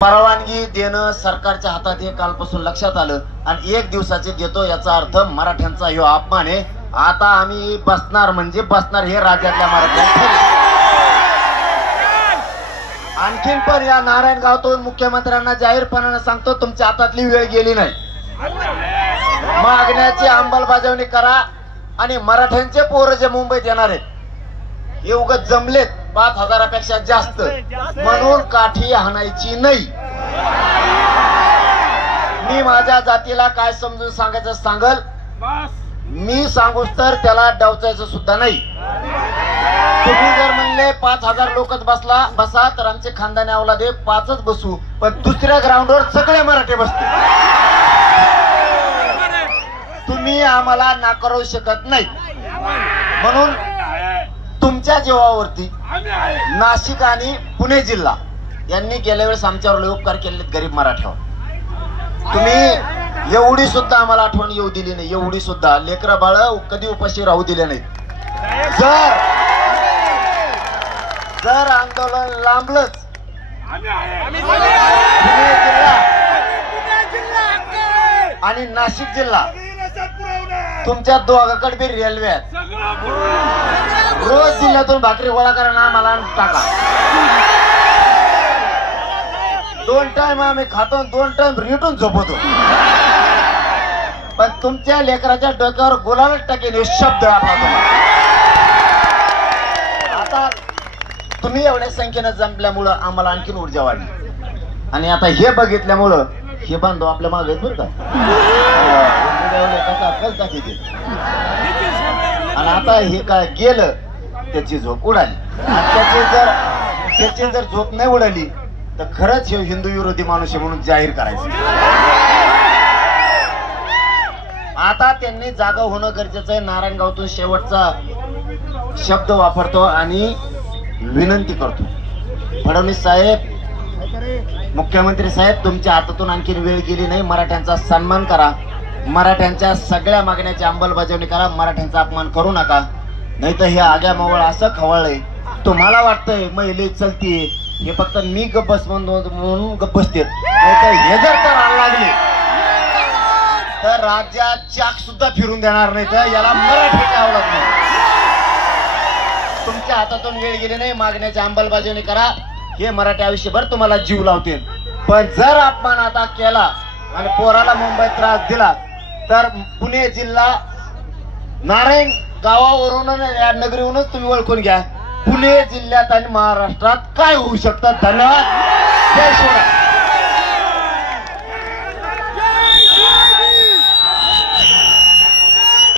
परवानगी देणं सरकारच्या हातात हे कालपासून लक्षात आलं आणि 1 दिवसाचे देतो याचा अर्थ मराठ्यांचा ह्यो अपमान आहे। आता आम्ही बसणार म्हणजे बसणार हे राज्यातल्या मराठ्यांना। आणखीन पण या नारायणगावातून मुख्यमंत्र्यांना जाहीरपणाने सांगतो, तुमच्या हातातली वेळ गेली नाही। मागण्याची अंमलबजावणी करा आणि मराठ्यांचे पोरं जे मुंबईत येणार आहेत हे उगाच जमलेत 5000पेक्षा जास्त म्हणून काठी हाणायची नाही। मी माझ्या जातीला काय समजून सांगायचं सांगल, मी सांगूच तर त्याला डावचायचं सुद्धा नाही। तुम्ही जर म्हणले 5000 लोकच बसा तर आमचे खानदानी अवलादे 5च बसू, पण दुसऱ्या ग्राउंडवर सगळे मराठे बसते। तुम्ही आम्हाला नाकारू शकत नाही। म्हणून तुमच्या जीवावरती नाशिक आणि पुणे जिल्हा यांनी गेल्या वेळेस आमच्यावर लय उपकार केलेत गरीब मराठ्यावर। तुम्ही एवढी सुद्धा आम्हाला आठवण येऊ दिली नाही, एवढी सुद्धा लेकरं बाळ कधी उपाशी राहू दिले नाही। जर आंदोलन लांबलंच पुणे जिल्हा आणि नाशिक जिल्हा तुमच्या दोघांकडे बी रेल्वे आहेत, रोज जिल्ह्यातून भाकरी गोळा करा ना मला टाका। 2 टाइम आम्ही खातो, 2 टाइम रिटून झोपतो, पण तुमच्या लेकराच्या डोक्यावर गुलालच टाकेन हे शब्द आपला। आता तुम्ही एवढ्या संख्येने जमल्यामुळं आम्हाला आणखीन ऊर्जा वाढली आणि आता हे बघितल्यामुळं हे बांधव आपल्या मागे बरं का आणि आता हे काय गेलं त्याची झोप उडाली। त्याची जर झोप नाही उडाली तर खरंच हे हिंदू विरोधी माणूस आहे म्हणून जाहीर करायचं। आता त्यांनी जागा होणं गरजेचं आहे। नारायणगावातून शेवटचा शब्द वापरतो आणि विनंती करतो, फडणवीस साहेब, मुख्यमंत्री साहेब, तुमच्या हातातून आणखी वेळ गेली नाही। मराठ्यांचा सन्मान करा, मराठ्यांच्या सगळ्या मागण्याची अंमलबजावणी करा, मराठ्यांचा अपमान करू नका, नाही तर हे आग्या मावळ असं खवळलंय। तुम्हाला वाटतंय महिले चलतीये हे फक्त मी गप्प बस म्हणून गप्प बसते, नाही तर हे जर तर लागले तर राज्यात चाक सुद्धा फिरून देणार नाही, तर याला मराठी आवडत नाही। तुमच्या हातातून वेळ गेली नाही, मागण्याची अंमलबजावणी करा, हे मराठी आयुष्यभर तुम्हाला जीव लावतील। पण जर अपमान आता केला आणि पोराला मुंबईत त्रास दिला तर पुणे जिल्हा नारायण गावावरून या नगरीहूनच तुम्ही ओळखून घ्या पुणे जिल्ह्यात आणि महाराष्ट्रात काय होऊ शकतं। धन्यवाद, जय शिवराय।